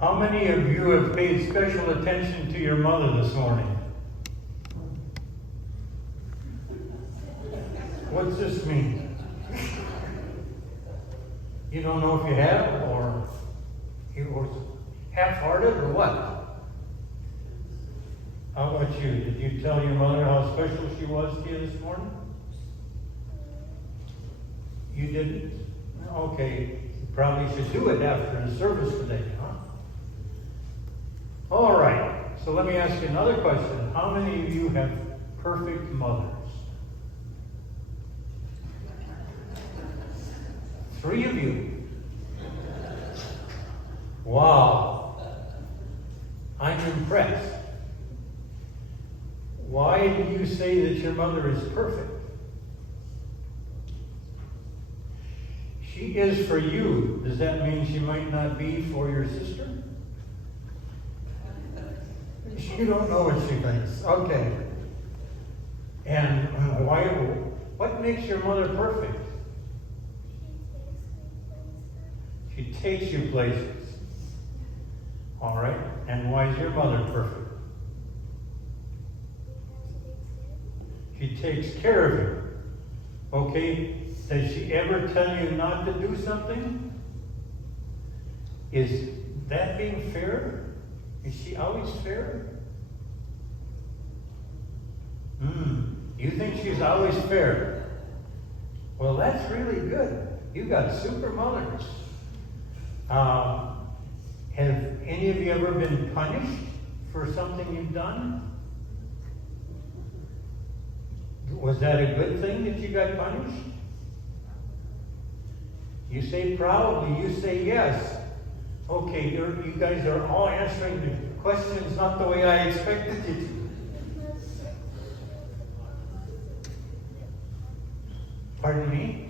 How many of you have paid special attention to your mother this morning? What's this mean? You don't know if you have, or you were half-hearted, or what? How about you? Did you tell your mother how special she was to you this morning? You didn't? Okay, you probably should do it after the service today, huh? All right, so let me ask you another question. How many of you have perfect mothers? 3 of you. Wow. I'm impressed. Why do you say that your mother is perfect? She is for you. Does that mean she might not be for your sister? You don't know what she thinks. Okay. And why? What makes your mother perfect? She takes you places. All right. And why is your mother perfect? She takes care of you. Okay. Does she ever tell you not to do something? Is that being fair? Is she always fair? You think she's always fair? Well, that's really good. You got super mothers. Have any of you ever been punished for something you've done? Was that a good thing that you got punished? You say probably, you say yes. Okay, you guys are all answering the questions not the way I expected you to. Pardon me?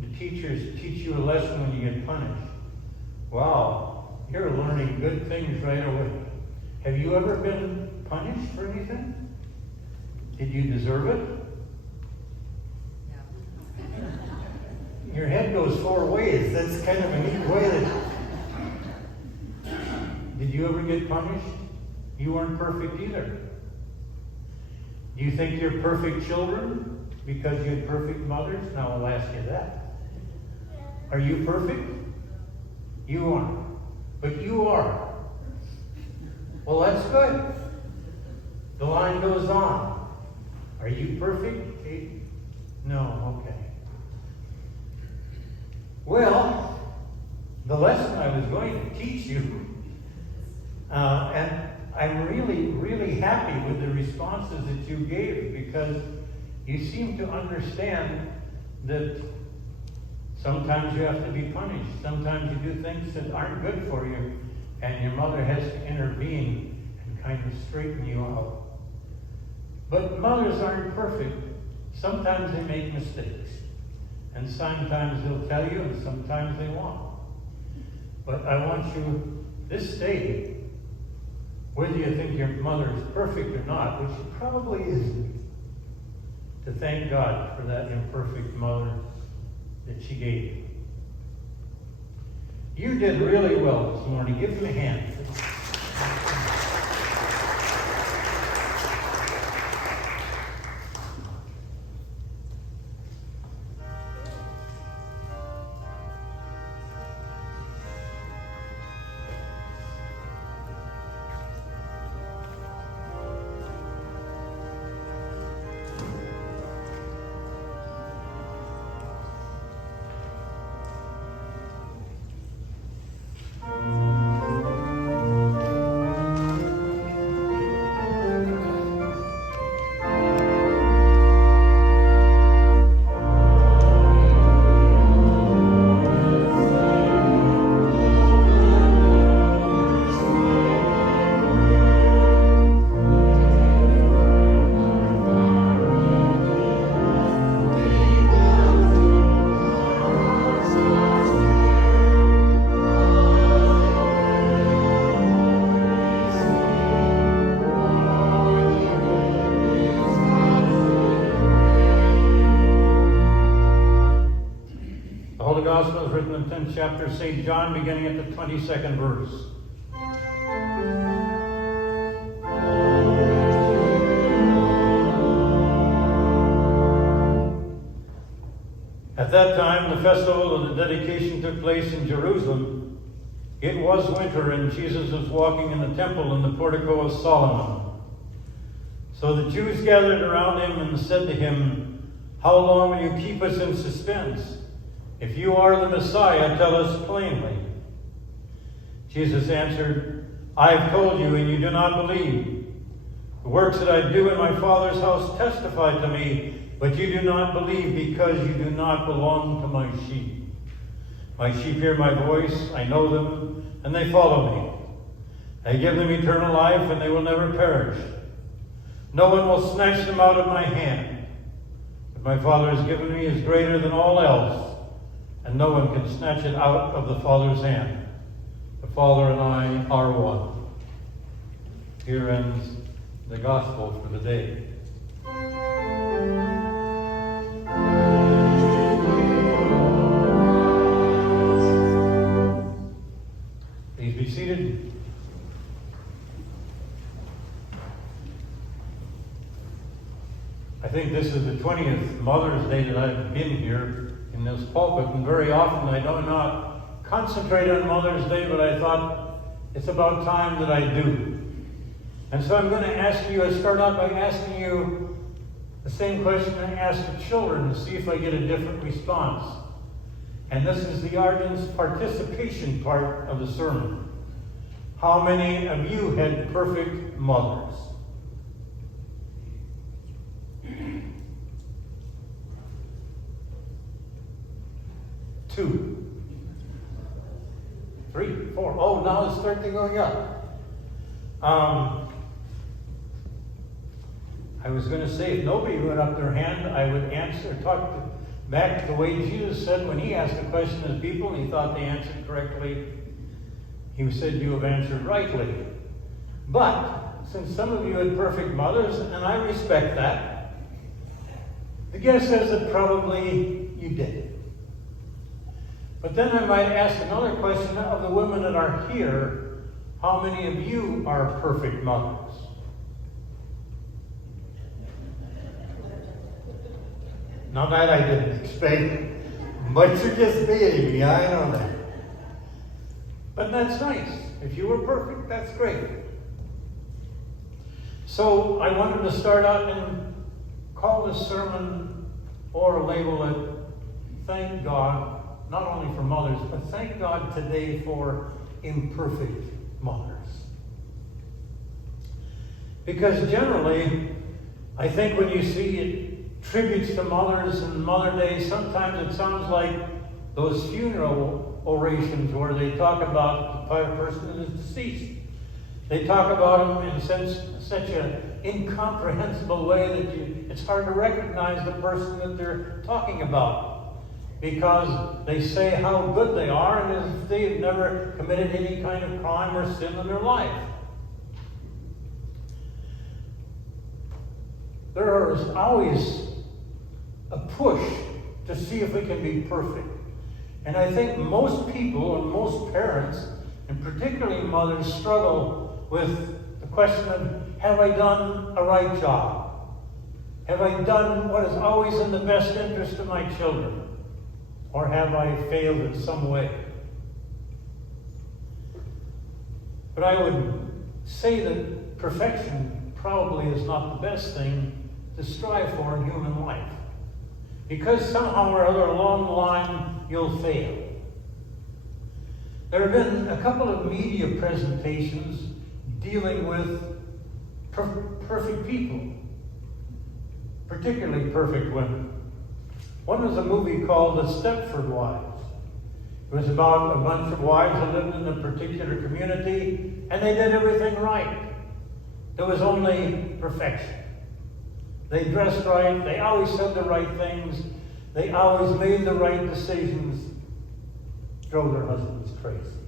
The teachers teach you a lesson when you get punished. Wow, you're learning good things right away. Have you ever been punished for anything? Did you deserve it? Your head goes 4 ways. That's kind of a neat way. Did you ever get punished? You weren't perfect either. Do you think you're perfect children because you had perfect mothers? Now I'll ask you that. Are you perfect? You aren't. But you are. Well, that's good. The line goes on. Are you perfect? No, okay. Well, the lesson I was going to teach you, and I'm really, really happy with the responses that you gave, because you seem to understand that sometimes you have to be punished. Sometimes you do things that aren't good for you, and your mother has to intervene and kind of straighten you out. But mothers aren't perfect. Sometimes they make mistakes. And sometimes they'll tell you, and sometimes they won't. But I want you, this day, whether you think your mother is perfect or not, which she probably isn't, to thank God for that imperfect mother that she gave you. You did really well this morning. Give them a hand. Gospel is written in the 10th chapter of St. John, beginning at the 22nd verse. At that time, the festival of the dedication took place in Jerusalem. It was winter, and Jesus was walking in the temple in the portico of Solomon. So the Jews gathered around him and said to him, "How long will you keep us in suspense? If you are the Messiah, tell us plainly." Jesus answered, "I have told you, and you do not believe. The works that I do in my Father's house testify to me, but you do not believe because you do not belong to my sheep. My sheep hear my voice, I know them, and they follow me. I give them eternal life, and they will never perish. No one will snatch them out of my hand. What my Father has given me is greater than all else, and no one can snatch it out of the Father's hand. The Father and I are one." Here ends the Gospel for the day. Please be seated. I think this is the 20th Mother's Day that I've been here in this pulpit, and very often I do not concentrate on Mother's Day, but I thought it's about time that I do. And so I'm going to ask you, I start out by asking you the same question I ask the children to see if I get a different response. And this is the audience participation part of the sermon. How many of you had perfect mothers? Two. Three, four. Oh, now it's starting going up. I was going to say, if nobody went up their hand, I would answer, back the way Jesus said when he asked a question to people and he thought they answered correctly. He said, "You have answered rightly." But since some of you had perfect mothers, and I respect that, the guess is that probably you did. But then I might ask another question of the women that are here. How many of you are perfect mothers? Now that I didn't expect, but you're just being me, I know that. But that's nice. If you were perfect, that's great. So I wanted to start out and call this sermon, or label it, "Thank God," not only for mothers, but thank God today for imperfect mothers. Because generally, I think when you see tributes to mothers and Mother Day, sometimes it sounds like those funeral orations where they talk about the person that is deceased. They talk about them in such an incomprehensible way that it's hard to recognize the person that they're talking about, because they say how good they are and as if they've never committed any kind of crime or sin in their life. There is always a push to see if we can be perfect. And I think most people and most parents, and particularly mothers, struggle with the question of, have I done a right job? Have I done what is always in the best interest of my children? Or have I failed in some way? But I would say that perfection probably is not the best thing to strive for in human life. Because somehow or other along the line, you'll fail. There have been a couple of media presentations dealing with perfect people, particularly perfect women. One was a movie called The Stepford Wives. It was about a bunch of wives that lived in a particular community, and they did everything right. There was only perfection. They dressed right, they always said the right things, they always made the right decisions, drove their husbands crazy.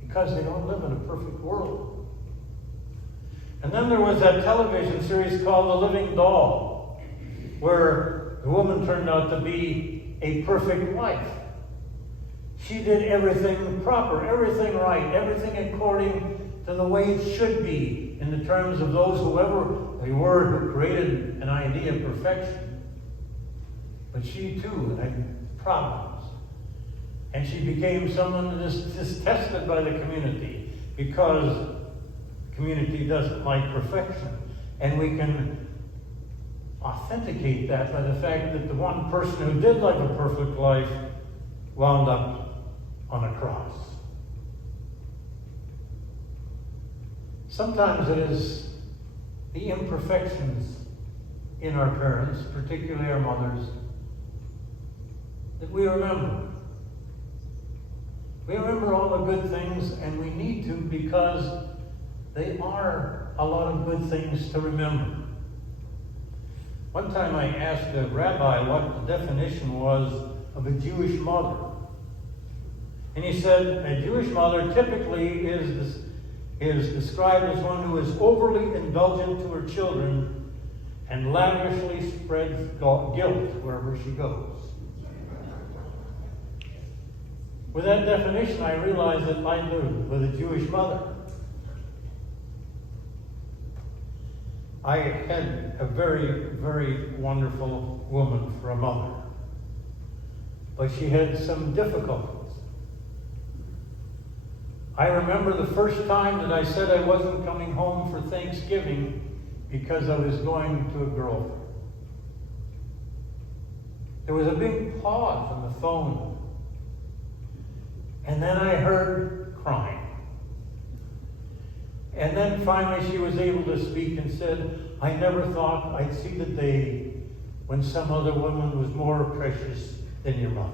Because they don't live in a perfect world. And then there was that television series called The Living Doll, where the woman turned out to be a perfect wife. She did everything proper, everything right, everything according to the way it should be in the terms of those, whoever they were, who created an idea of perfection. But she too had problems. And she became someone that is detested by the community because the community doesn't like perfection. And we can authenticate that by the fact that the one person who did live a perfect life wound up on a cross. Sometimes it is the imperfections in our parents, particularly our mothers, that we remember. We remember all the good things, and we need to, because they are a lot of good things to remember. One time I asked a rabbi what the definition was of a Jewish mother. And he said, a Jewish mother typically is described as one who is overly indulgent to her children and lavishly spreads guilt wherever she goes. With that definition, I realized that I lived with a Jewish mother. I had a very, very wonderful woman for a mother, but she had some difficulties. I remember the first time that I said I wasn't coming home for Thanksgiving because I was going to a girlfriend. There was a big pause on the phone. And then I heard crying. And then finally she was able to speak and said, I never thought I'd see the day when some other woman was more precious than your mother.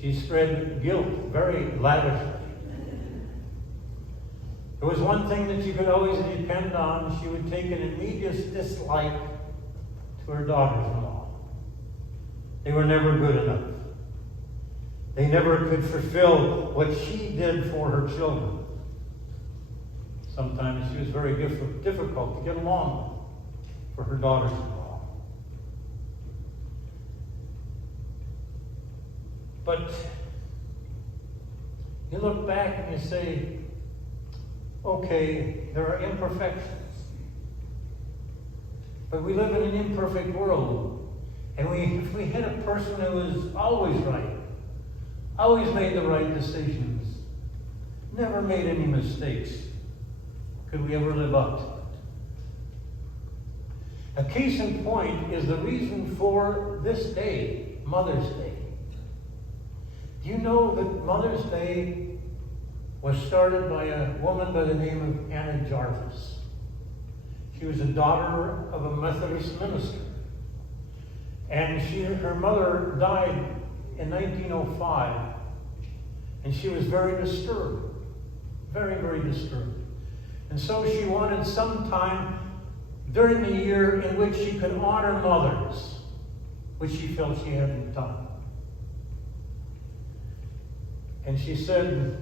She spread guilt very lavishly. There was one thing that you could always depend on. She would take an immediate dislike to her daughters-in-law. They were never good enough. They never could fulfill what she did for her children. Sometimes she was very difficult to get along for her daughters-in-law. But you look back and you say, okay, there are imperfections. But we live in an imperfect world. And if we had a person who was always right, always made the right decisions, never made any mistakes, could we ever live up to it? A case in point is the reason for this day, Mother's Day. Do you know that Mother's Day was started by a woman by the name of Anna Jarvis? She was a daughter of a Methodist minister. And her mother died in 1905. And she was very disturbed. Very, very disturbed. And so she wanted some time during the year in which she could honor mothers, which she felt she hadn't done. And she said,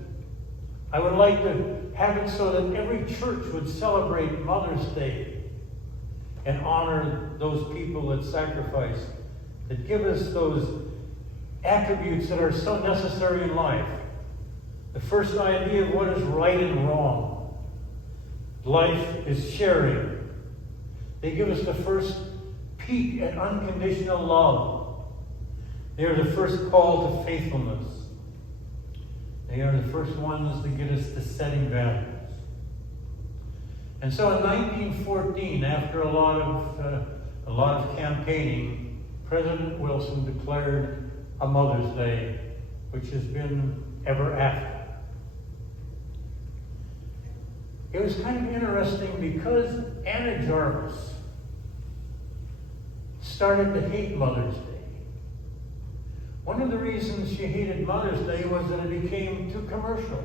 I would like to have it so that every church would celebrate Mother's Day and honor those people that sacrifice, that give us those attributes that are so necessary in life. The first idea of what is right and wrong. Life is sharing. They give us the first peek at unconditional love. They are the first call to faithfulness. They are the first ones that get us to setting values. And so in 1914, after a lot of campaigning, President Wilson declared a Mother's Day, which has been ever after. It was kind of interesting because Anna Jarvis started to hate Mother's Day. One of the reasons she hated Mother's Day was that it became too commercial,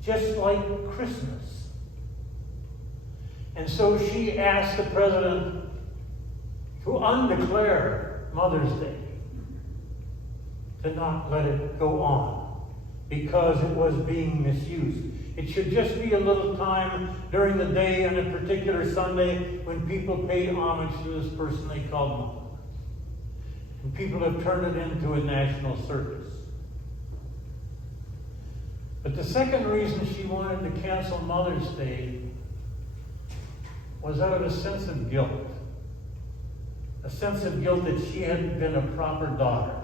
just like Christmas. And so she asked the president to undeclare Mother's Day, to not let it go on, because it was being misused. It should just be a little time during the day on a particular Sunday when people paid homage to this person they called Mother. And people have turned it into a national circus. But the second reason she wanted to cancel Mother's Day was out of a sense of guilt. A sense of guilt that she hadn't been a proper daughter.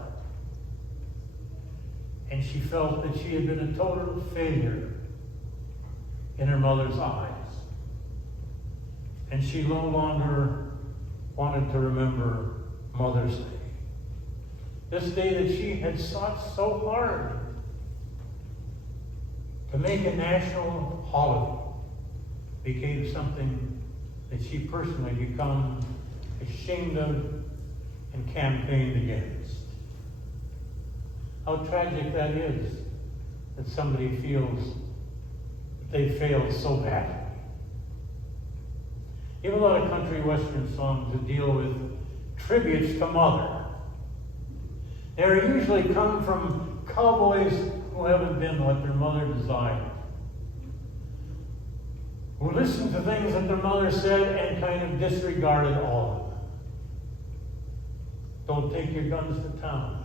And she felt that she had been a total failure in her mother's eyes. And she no longer wanted to remember Mother's Day. This day that she had sought so hard to make a national holiday became something that she personally become ashamed of and campaigned against. How tragic that is, that somebody feels that they failed so badly. You have a lot of country western songs that deal with tributes to Mother. They usually come from cowboys who haven't been what their mother desired, who listened to things that their mother said and kind of disregarded all of them. Don't take your guns to town.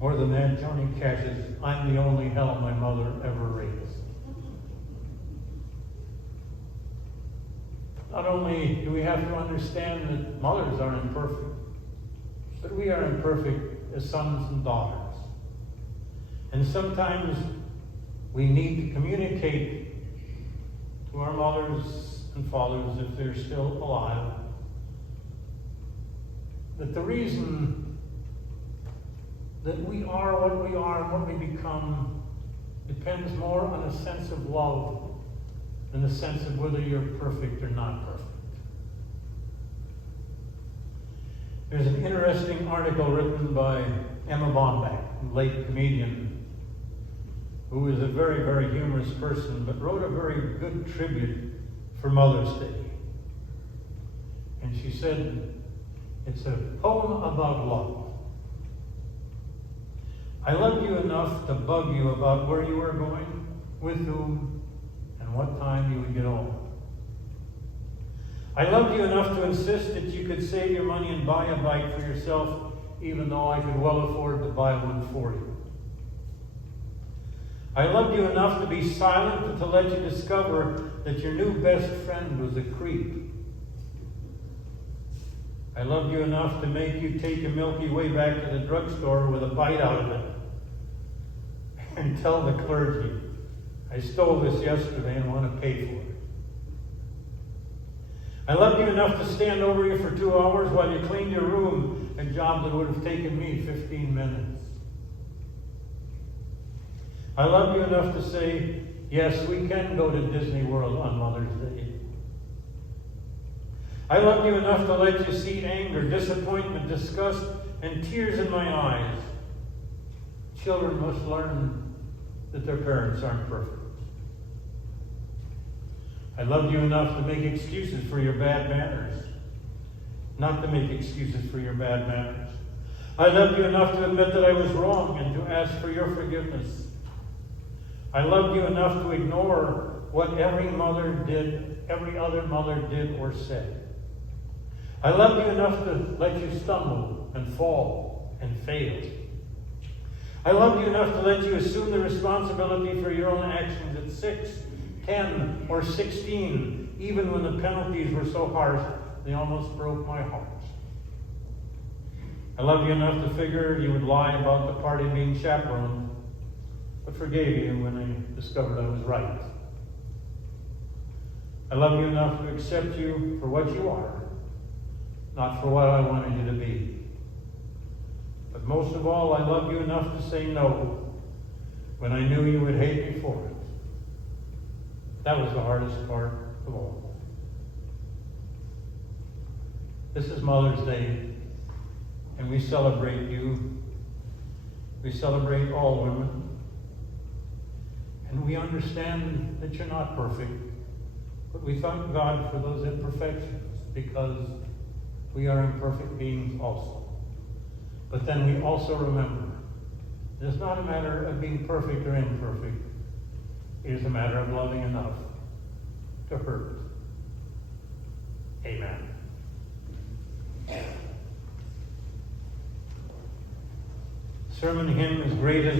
More than that, Johnny Cash's I'm the only hell my mother ever raised. Not only do we have to understand that mothers are imperfect, but we are imperfect as sons and daughters. And sometimes we need to communicate to our mothers and fathers, if they're still alive, that the reason that we are what we are and what we become depends more on a sense of love than the sense of whether you're perfect or not perfect. There's an interesting article written by Emma Bomback, a late comedian, who was a very, very humorous person, but wrote a very good tribute for Mother's Day. And she said, it's a poem about love. I loved you enough to bug you about where you were going, with whom, and what time you would get home. I loved you enough to insist that you could save your money and buy a bike for yourself, even though I could well afford to buy one for you. I loved you enough to be silent and to let you discover that your new best friend was a creep. I loved you enough to make you take a Milky Way back to the drugstore with a bite out of it and tell the clergy, I stole this yesterday and want to pay for it. I loved you enough to stand over you for 2 hours while you cleaned your room, a job that would have taken me 15 minutes. I loved you enough to say, yes, we can go to Disney World on Mother's Day. I loved you enough to let you see anger, disappointment, disgust, and tears in my eyes. Children must learn that their parents aren't perfect. I loved you enough to make excuses for your bad manners, not to make excuses for your bad manners. I loved you enough to admit that I was wrong and to ask for your forgiveness. I loved you enough to ignore what every other mother did or said. I loved you enough to let you stumble and fall and fail. I loved you enough to let you assume the responsibility for your own actions at 6, 10, or 16, even when the penalties were so harsh they almost broke my heart. I loved you enough to figure you would lie about the party being chaperoned, but forgave you when I discovered I was right. I love you enough to accept you for what you are, not for what I wanted you to be. But most of all, I love you enough to say no when I knew you would hate me for it. That was the hardest part of all. This is Mother's Day, and we celebrate you. We celebrate all women. And we understand that you're not perfect, but we thank God for those imperfections because we are imperfect beings also. But then we also remember it is not a matter of being perfect or imperfect. It is a matter of loving enough to hurt. Amen. sermon hymn is Great Is